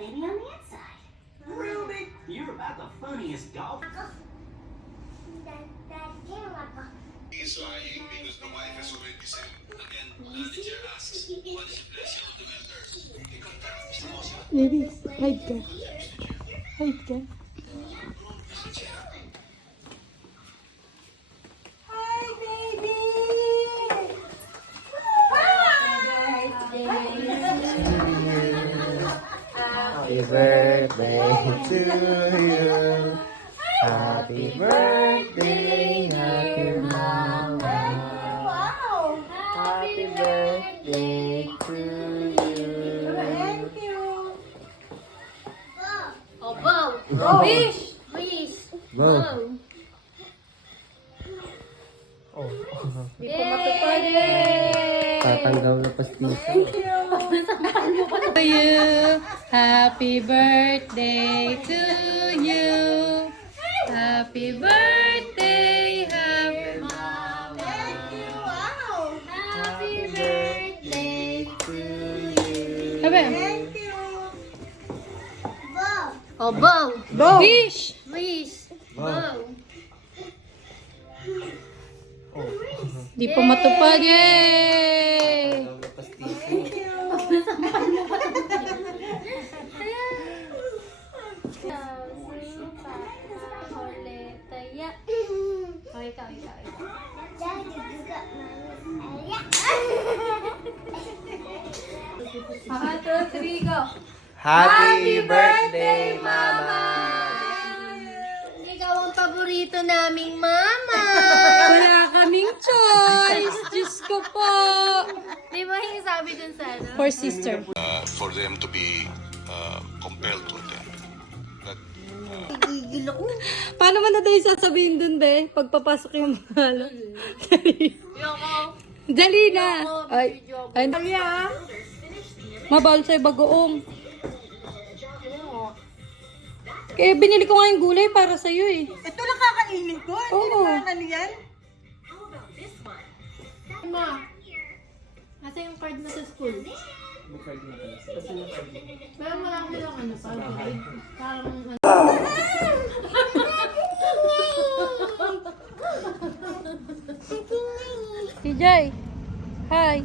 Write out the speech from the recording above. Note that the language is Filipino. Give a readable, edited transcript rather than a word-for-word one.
baby on the inside. Really? You're about the funniest dog. Is lying because the wife has already said. Again, manager asks, what is the pleasure of the member? They confirm. Baby, hide ka. Hide ka. Hi, baby! Happy birthday to you. Happy birthday, happy mama. Wow! Happy birthday to you. Thank you! Oh, bow. Wow. Wish. Wish. Wow. Oh. Di pa matupad eh. Tatanggaw na pastis. Thank you! To you. Happy birthday to you. Happy birthday, happy mama. Thank you! Wow! Happy birthday. To you. Sabi. Thank you! Oh, bow. Bow. Wish. Wish. Bow. Oh. Di pa matupad eh. Tatanggaw na pastis. Thank you! Oh, ikaw. One, two, three, go. Happy birthday, mama. Ikaw ang paborito naming mama. Wala kaming choice. Diyos ko po. Di ba yung sabi dun sa ano? For sister. For them to be compelled to attend. But Paano man na tayo sasabihin dun, be? Pagpapasok yung mahalo. Dali na. Ay, dali ah. Mabal sa'yo bagoong. Kaya binili ko nga yung gulay para sa'yo eh. Ito lang kakainin ko. Hindi Oo. naman yan. Ma, nasa yung card na sa school? Pero marami lang ano pa. Parang ano. TJ, hi.